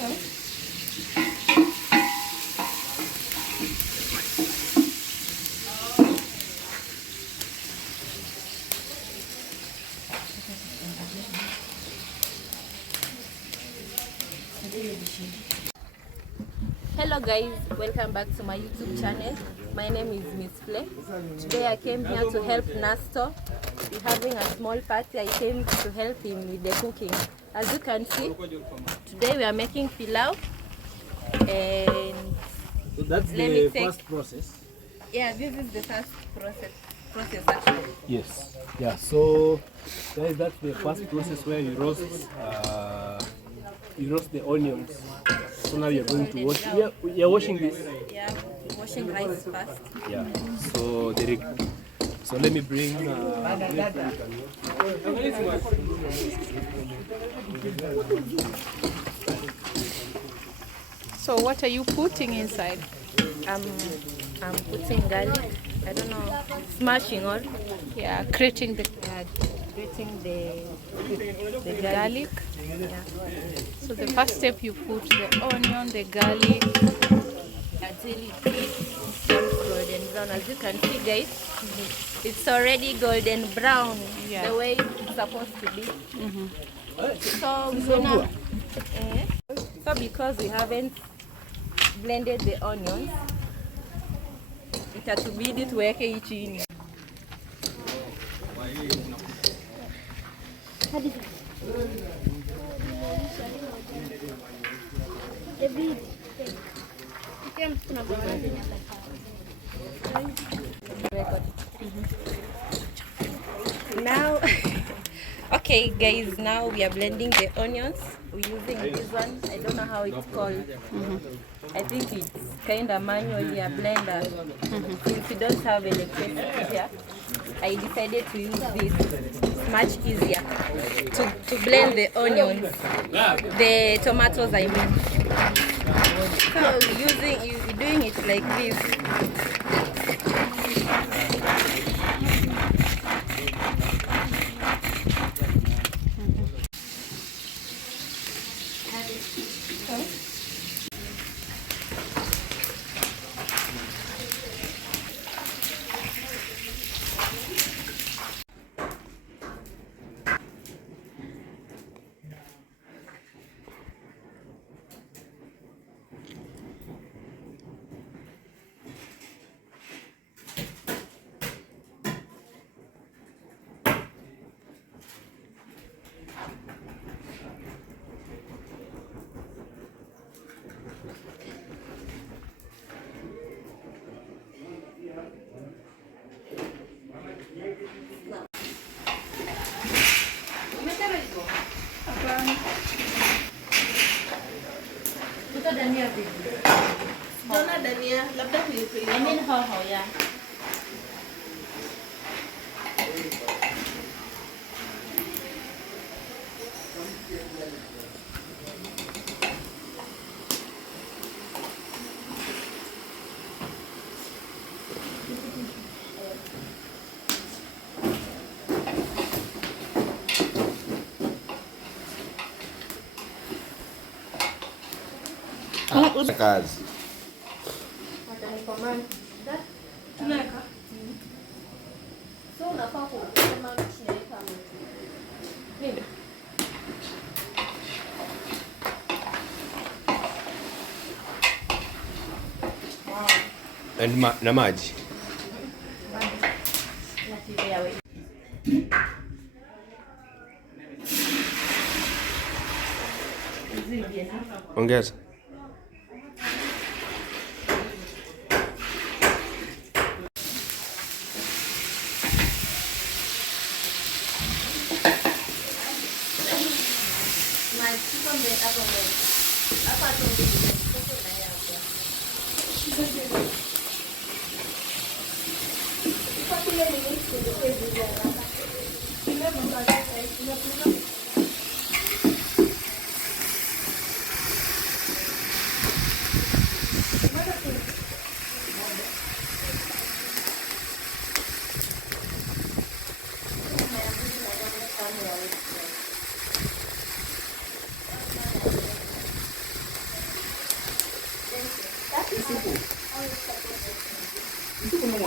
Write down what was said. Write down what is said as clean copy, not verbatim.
Hello guys, welcome back to my YouTube channel. My name is Miss Flay. Today I came here to help Nasto. We're having a small party. I came to help him with the cooking. As you can see, today we are making pilau. And so that's the first process. Yeah, this is the first process actually. Yes. Yeah. So guys, that's the first process where you roast the onions. So now you're going to wash. You're washing this. Yeah, washing rice first. Yeah. So so let me bring. So what are you putting inside? I'm putting garlic. I don't know, smashing or grating the garlic. Yeah. So the first step, you put the onion, the garlic until it turns golden brown. As you can see, guys, it's already golden brown, the way it's supposed to be. So we're gonna so because we haven't blended the onions, itatubidi tuweke hii chini. Now okay guys, now we are blending the onions. We're using this one. I don't know how it's called. I think it's kind of manually a blender. Since we don't have electricity here, I decided to use this. It's much easier to blend the onions, the tomatoes I mean. So you're doing it like this. Dania vipi? Dona dania, labda pilipili. I mean hoho, yeah. Kazi. Tunaweka. So unafaa kusema tunaweka nini? Na maji. Ongeza. Itu penuh.